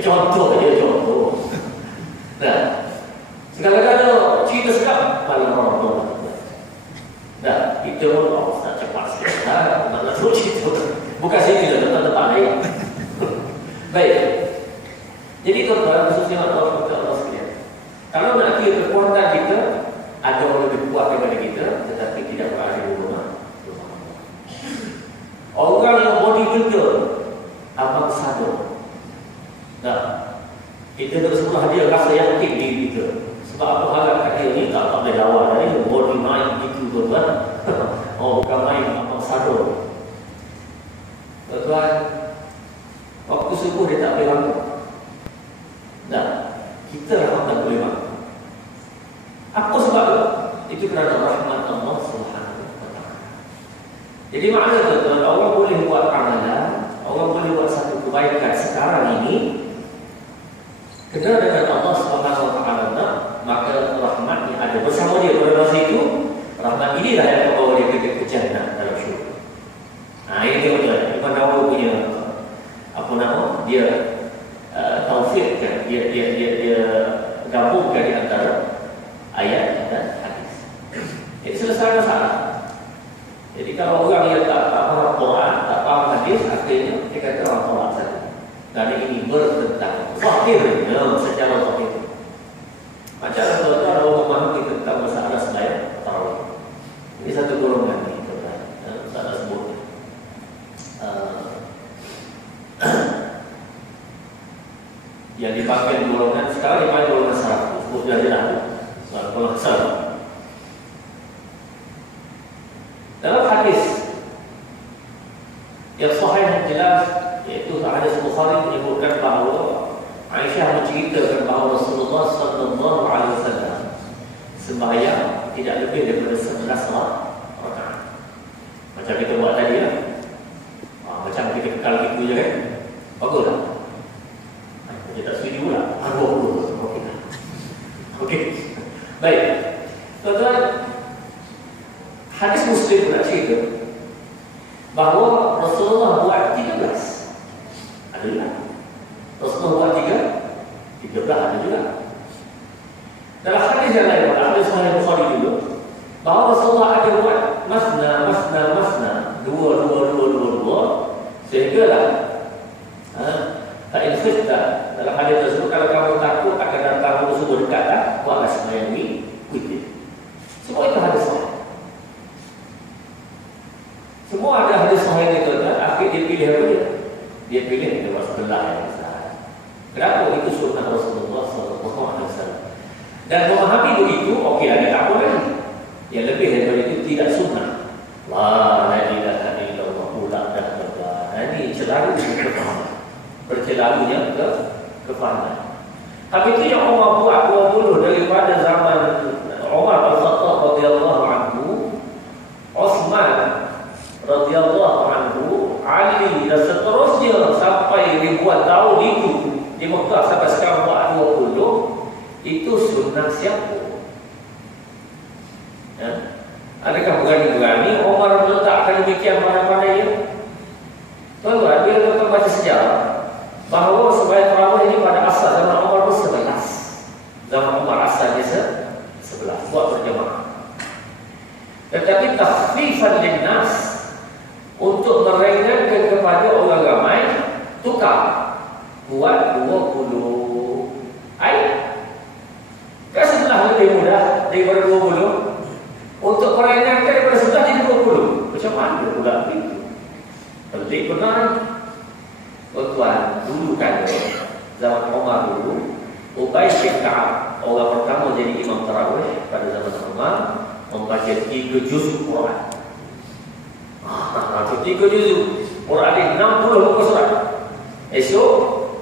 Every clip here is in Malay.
Contoh aja contoh. Nah, segala-galanya cerita sedap malam orang tua. Nah, itu orang Ustaz cepat sikit. Mana tu cerita. Bukan sini dah, tempat lain. Baik. Jadi tuan-tuan, khususnya Allah sekalian. Kalau nak kira kekuatan kita, ada orang lebih kuat daripada kita, tetapi tidak berada di rumah. Orang yang bodybuilder, abang sadar. Nah, kita terus dia rasa yakin diri kita. Sebab apa hal dia ni tak boleh lawan ni, body main gitu tuan-tuan. Oh, bukan main abang sadar. Tuan-tuan, waktu subuh dia tak boleh bangun. Nah, kita rahmat tak boleh bangun. Apa sebab itu? Itu kerana rahmat Allah Subhanahu wa taala. Jadi makna tuan-tuan, Allah boleh buat amalan, Allah boleh buat satu kebaikan sekarang ini kena dengan Allah Subhanahu wa taala, maka rahmatnya ada bersama dia pada masa itu. Rahmat inilah yang membawa dia ke jannah dalam syurga. Nah, ini dia Imam Nawawi punya apa nama? Dia taufikkan, dia gabungkan di antara ayat dan hadis. Jadi selesai masalah. Jadi kalau orang yang tak faham Quran, tak faham hadis, akhirnya dia kata orang tolak saja. Dan ini bertentang zahirnya secara zahir. Macam kalau ada orang memahami tentang masalah selain tarawih. Ini satu golongan ni, saya sebut. Yang dipakai golongan sekarang dipakai golongan saraf. Sebut jelas golongan saraf. Dalam hadis yang sahih dan jelas, iaitu hadis Bukhari menyebutkan bahawa Aisyah menceritakan bahawa Rasulullah sallallahu alaihi wasallam sembahyang tidak lebih daripada 11 rakaat. Macam kita buat tadi ya. Macam kita kekal gitu je kan. Bagus tak? Kita tak setuju lah. Okey. Okey. Baik. Tuan-tuan, hadis Muslim pula cerita bahawa Rasulullah buat 13. Ada juga. Rasulullah buat 13 ada juga. Dalam hadis yang lain, hadis Sahih Bukhari dulu, bahawa Rasulullah ada buat masna, dua, sehinggalah tak insista. Dalam hadis tersebut, kalau kamu takut akan datang musuh dekat, buatlah sembahyang ini witir. Semua itu hadis sahih. Semua ada hadis sahih itu, akhir dia pilih apa dia? Dia pilih lewat sebelah yang besar. Kenapa? Itu sunnah Rasulullah SAW. Dan memahami begitu, okey, ada tak apa lagi. Yang lebih daripada itu tidak sunnah. La ilaha illallah pula dah berdah. Ini selalu kefahaman. Bercelalunya kefahaman. Tapi itu yang Umar buat 20 daripada zaman Umar Al-Khattab radhiyallahu anhu, Uthman radhiyallahu anhu, Ali dan seterusnya sampai ribuan tahun itu di Mekah sampai sekarang buat 20. Itu sunnah siapa? Ya? Adakah berani-berani Umar meletakkan demikian pandai-pandai ya? Tuan-tuan, bila kita baca sejarah bahawa sembahyang tarawih ini pada asal zaman Umar pun 11. Zaman Umar asalnya 11 buat berjemaah. Tetapi takhfifan linnas, untuk meringankan kepada orang ramai, tukar buat 20. Kan sebelah lebih mudah daripada 20. Untuk meringankan daripada sebelah jadi 20. Macam mana pula begitu? Penting benar. Tuan-tuan, dulu kan zaman Umar dulu, Ubay bin Ka'ab, orang pertama jadi imam tarawih pada zaman Umar, membaca 3 juz Quran. 3 juz Quran ini 60 muka surat. Esok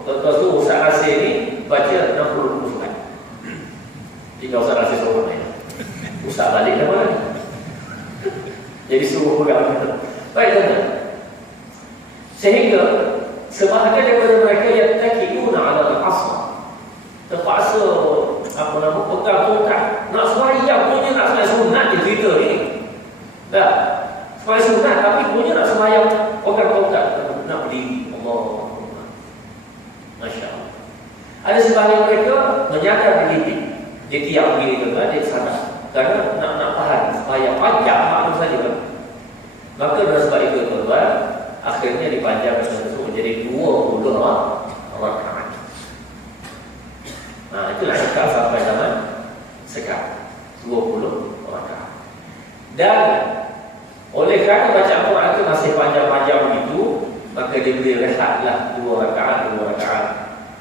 tuan-tuan suruh Ustaz Asir ni baca 60 muka surat. Jika Ustaz Asir suruh main, Ustaz balik ke mana? Jadi suruh pegang. Baik tuan-tuan, sehingga sebahagian daripada mereka yang takiuna ala al-asr, terpaksa pegang tongkat nak sembahyang, punya nak sembahyang sunat je cerita ni. Dah sembahyang sunat tapi punya nak sembahyang pegang tongkat nak berdiri. Allah, Masya Allah. sebahagian mereka menyadar diri. Dia tiap begini tuan, dia sadar. Kerana nak tahan supaya panjang maklum saja kan. Maka dengan sebab itu tuan, akhirnya dipanjangkan tersebut menjadi 20 rakaat. Nah, itulah cekal sampai zaman sekarang 20 rakaat. Dan oleh kerana baca Al-Quran itu masih panjang-panjang begitu, maka diberi rehatlah 2 rakaat.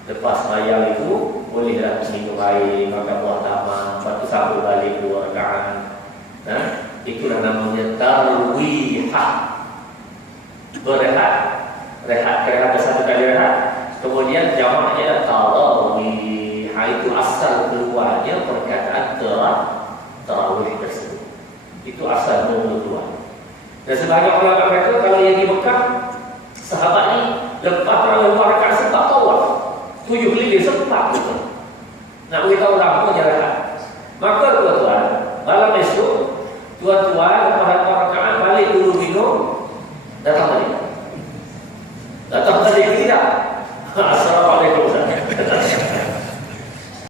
Lepas sembahyang itu bolehlah minum air, makan buah taman, lepas tu sambung balik 2 rakaat. Nah, itulah namanya tarwihah. Berehat, rehat satu kali rehat. Kemudian jamaknya tarawih. Itu asal keluarnya perkataan tarawih tersebut. Itu asal mula keluar. Dan sebahagian ulama kata kalau yang di Mekah, sahabat ni lepas terawih 2 rakaat sempat tawaf. 7 keliling sempat betul. Nak beritahu lama je rehat. Maka tuan-tuan, malam esok tuan-tuan lepas 2 rakaat balik dulu minum, datang balik ke tidak? Assalamualaikum